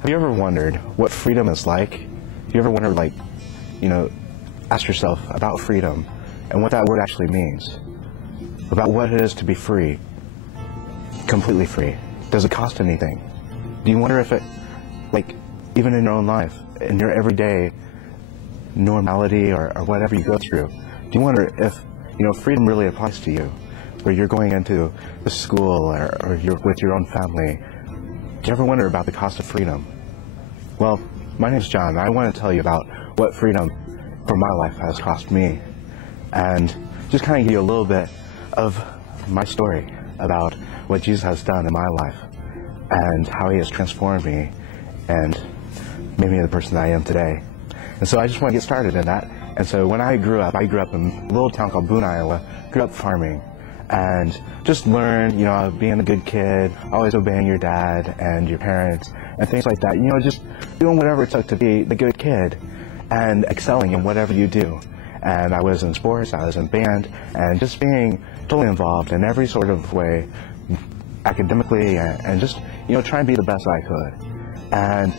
Have you ever wondered what freedom is like? Have you ever wondered, like, ask yourself about freedom and what that word actually means? About what it is to be free, completely free. Does it cost anything? Do you wonder if it, like, even in your own life, in your everyday normality or whatever you go through, do you wonder if, freedom really applies to you? Where you're going into the school or you're with your own family. Do you ever wonder about the cost of freedom? Well, my name's John, and I want to tell you about what freedom for my life has cost me, and just kind of give you a little bit of my story about what Jesus has done in my life and how he has transformed me and made me the person that I am today. And so I just want to get started in that. And so when I grew up in a little town called Boone, Iowa, grew up farming, and just learned, being a good kid, always obeying your dad and your parents and things like that. Just doing whatever it took to be the good kid and excelling in whatever you do. And I was in sports, I was in band, and just being totally involved in every sort of way, academically, and just, trying to be the best I could. And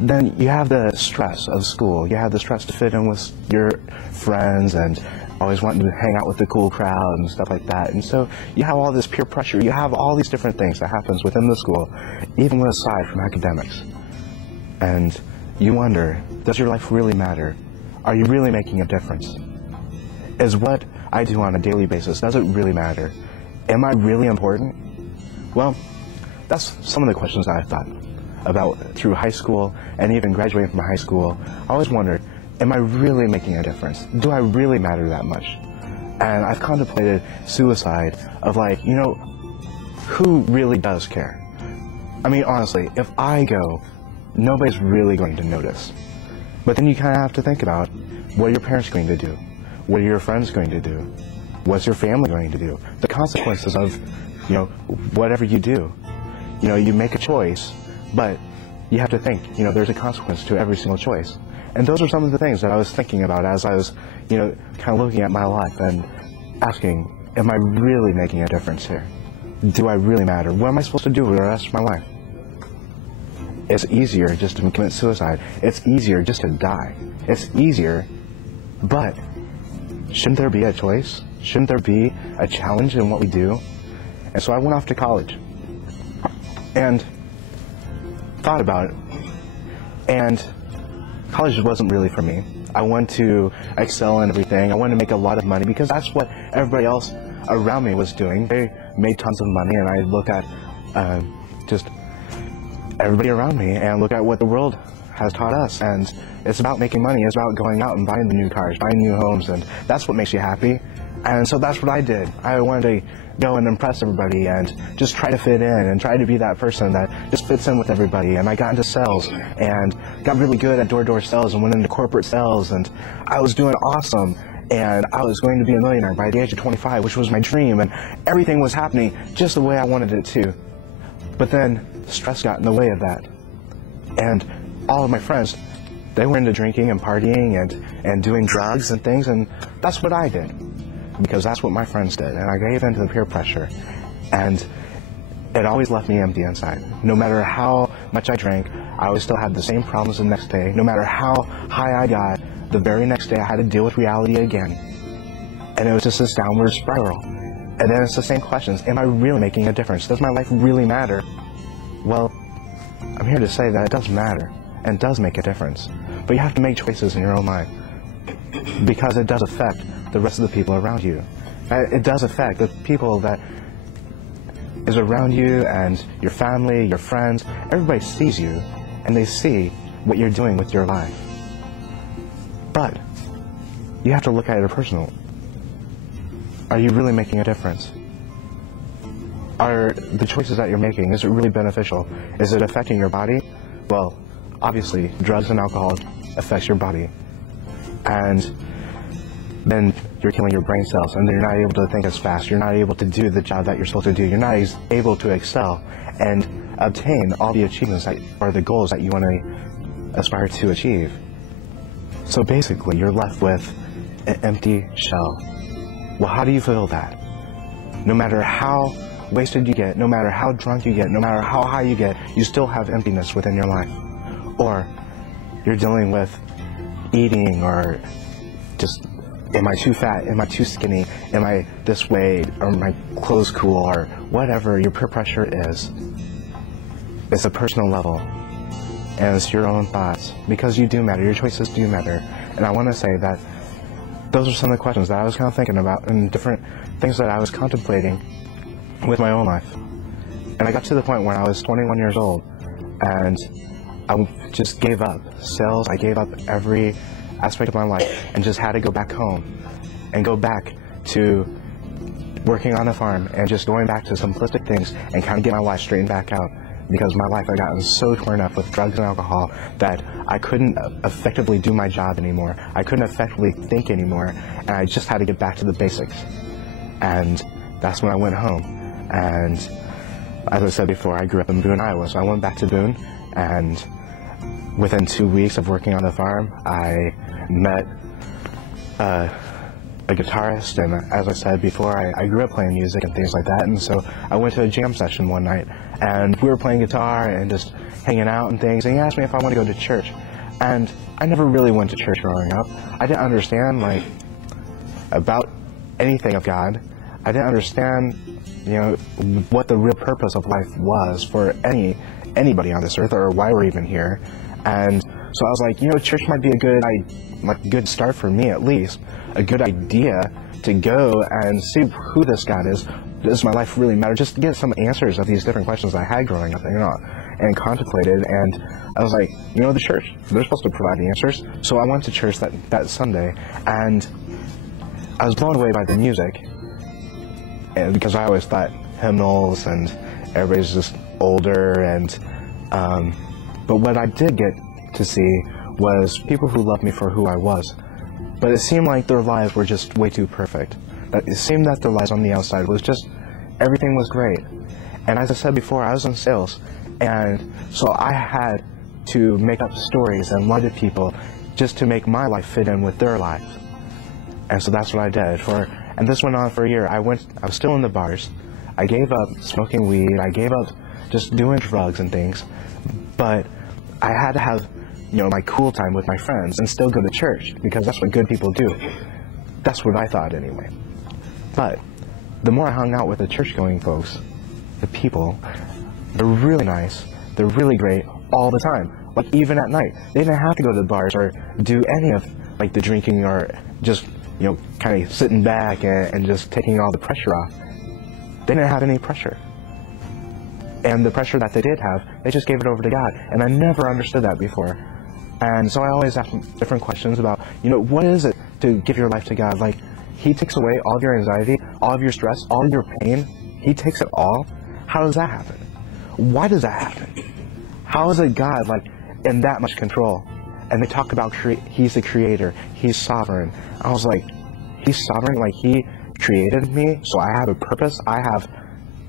then you have the stress of school. You have the stress to fit in with your friends and always wanting to hang out with the cool crowd and stuff like that. And so you have all this peer pressure. You have all these different things that happens within the school, even aside from academics. And you wonder, does your life really matter? Are you really making a difference? Is what I do on a daily basis, does it really matter? Am I really important? Well, that's some of the questions I've thought about through high school and even graduating from high school. I always wondered, am I really making a difference? Do I really matter that much? And I've contemplated suicide of, like, who really does care? I mean, honestly, if I go, nobody's really going to notice. But then you kind of have to think about, what are your parents going to do? What are your friends going to do? What's your family going to do? The consequences of, whatever you do. You make a choice, but you have to think, there's a consequence to every single choice. And those are some of the things that I was thinking about as I was, kind of looking at my life and asking, am I really making a difference here? Do I really matter? What am I supposed to do for the rest of my life? It's easier just to commit suicide. It's easier just to die. It's easier, but shouldn't there be a choice? Shouldn't there be a challenge in what we do? And so I went off to college and thought about it. And college wasn't really for me. I wanted to excel in everything. I wanted to make a lot of money because that's what everybody else around me was doing. They made tons of money, and I look at just everybody around me and look at what the world has taught us. And it's about making money. It's about going out and buying the new cars, buying new homes, and that's what makes you happy. And so that's what I did. I wanted to go and impress everybody and just try to fit in and try to be that person that just fits in with everybody. And I got into sales and got really good at door-to-door sales and went into corporate sales, and I was doing awesome. And I was going to be a millionaire by the age of 25, which was my dream, and everything was happening just the way I wanted it to. But then stress got in the way of that. And all of my friends, they were into drinking and partying and doing drugs and things, and that's what I did. Because that's what my friends did, and I gave in to the peer pressure, and it always left me empty inside. No matter how much I drank, I always still had the same problems the next day. No matter how high I got, the very next day I had to deal with reality again. And it was just this downward spiral. And then it's the same questions. Am I really making a difference? Does my life really matter? Well, I'm here to say that it does matter, and does make a difference. But you have to make choices in your own life, because it does affect the rest of the people around you. It does affect the people that is around you and your family, your friends. Everybody sees you, and they see what you're doing with your life. But you have to look at it personal. Are you really making a difference? Are the choices that you're making, is it really beneficial? Is it affecting your body? Well, obviously, drugs and alcohol affects your body. And then you're killing your brain cells, and you're not able to think as fast. You're not able to do the job that you're supposed to do. You're not able to excel and obtain all the achievements that are the goals that you want to aspire to achieve. So basically, you're left with an empty shell. Well, how do you fill that? No matter how wasted you get, no matter how drunk you get, no matter how high you get, you still have emptiness within your life. Or you're dealing with eating, or just, am I too fat, am I too skinny, am I this way, or my clothes cool, or whatever your peer pressure is. It's a personal level, and it's your own thoughts, because you do matter, your choices do matter. And I want to say that those are some of the questions that I was kind of thinking about, and different things that I was contemplating with my own life. And I got to the point where I was 21 years old, and I just gave up sales. I gave up every aspect of my life, and just had to go back home and go back to working on a farm, and just going back to simplistic things and kind of get my life straightened back out. Because my life had gotten so torn up with drugs and alcohol that I couldn't effectively do my job anymore. I couldn't effectively think anymore, and I just had to get back to the basics. And that's when I went home. And as I said before, I grew up in Boone, Iowa, so I went back to Boone, and within 2 weeks of working on the farm, I met a guitarist, and as I said before, I grew up playing music and things like that, and so I went to a jam session one night, and we were playing guitar and just hanging out and things, and he asked me if I want to go to church. And I never really went to church growing up. I didn't understand, like, about anything of God. I didn't understand, you know, what the real purpose of life was for anybody on this earth, or why we're even here. And so I was like, you know, church might be a good start for me, at least, a good idea to go and see who this God is. Does my life really matter? Just to get some answers of these different questions I had growing up, you know, and contemplated. And I was like, you know, the church, they're supposed to provide the answers. So I went to church that Sunday, and I was blown away by the music, and because I always thought hymnals and everybody's just older, and but what I did get to see was people who loved me for who I was. But it seemed like their lives were just way too perfect. It seemed that their lives on the outside was just, everything was great. And as I said before, I was in sales, and so I had to make up stories and lie to people just to make my life fit in with their life. And so that's what I did. And this went on for a year. I was still in the bars. I gave up smoking weed. I gave up just doing drugs and things. But I had to have, you know, my cool time with my friends and still go to church, because that's what good people do. That's what I thought anyway. But the more I hung out with the church-going folks, the people, they're really nice, they're really great all the time. Like, even at night, they didn't have to go to the bars or do any of, like, the drinking, or just, you know, kind of sitting back and just taking all the pressure off. They didn't have any pressure. And the pressure that they did have, they just gave it over to God. And I never understood that before. And so I always ask different questions about, you know, what is it to give your life to God? Like, He takes away all of your anxiety, all of your stress, all of your pain. He takes it all. How does that happen? Why does that happen? How is it God, like, in that much control? And they talk about He's the creator, He's sovereign. I was like, He's sovereign? Like, He created me, so I have a purpose, I have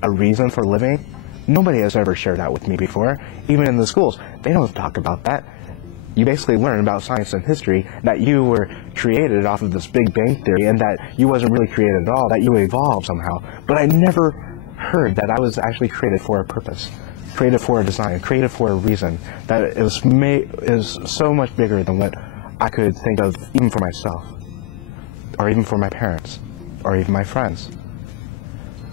a reason for living? Nobody has ever shared that with me before. Even in the schools, they don't talk about that. You basically learn about science and history that you were created off of this Big Bang Theory, and that you wasn't really created at all, that you evolved somehow. But I never heard that I was actually created for a purpose, created for a design, created for a reason, that it was so much bigger than what I could think of, even for myself, or even for my parents, or even my friends.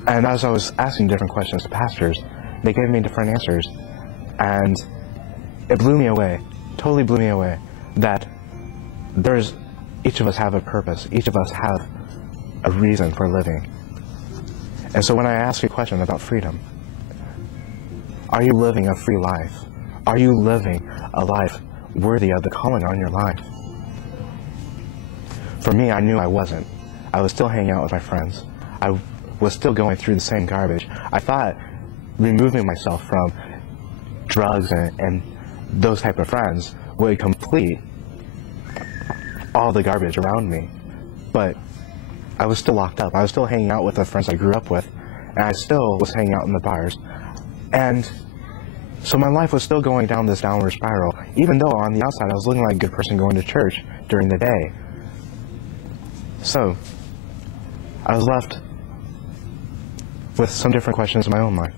And as I was asking different questions to pastors, they gave me different answers, and it blew me away. Totally blew me away that each of us have a purpose, each of us have a reason for living. And so when I ask you a question about freedom, are you living a free life? Are you living a life worthy of the calling on your life? For me, I knew I wasn't. I was still hanging out with my friends. I was still going through the same garbage. I thought removing myself from drugs and those type of friends would complete all the garbage around me. But I was still locked up. I was still hanging out with the friends I grew up with, and I still was hanging out in the bars. And so my life was still going down this downward spiral, even though on the outside I was looking like a good person going to church during the day. So I was left with some different questions in my own mind.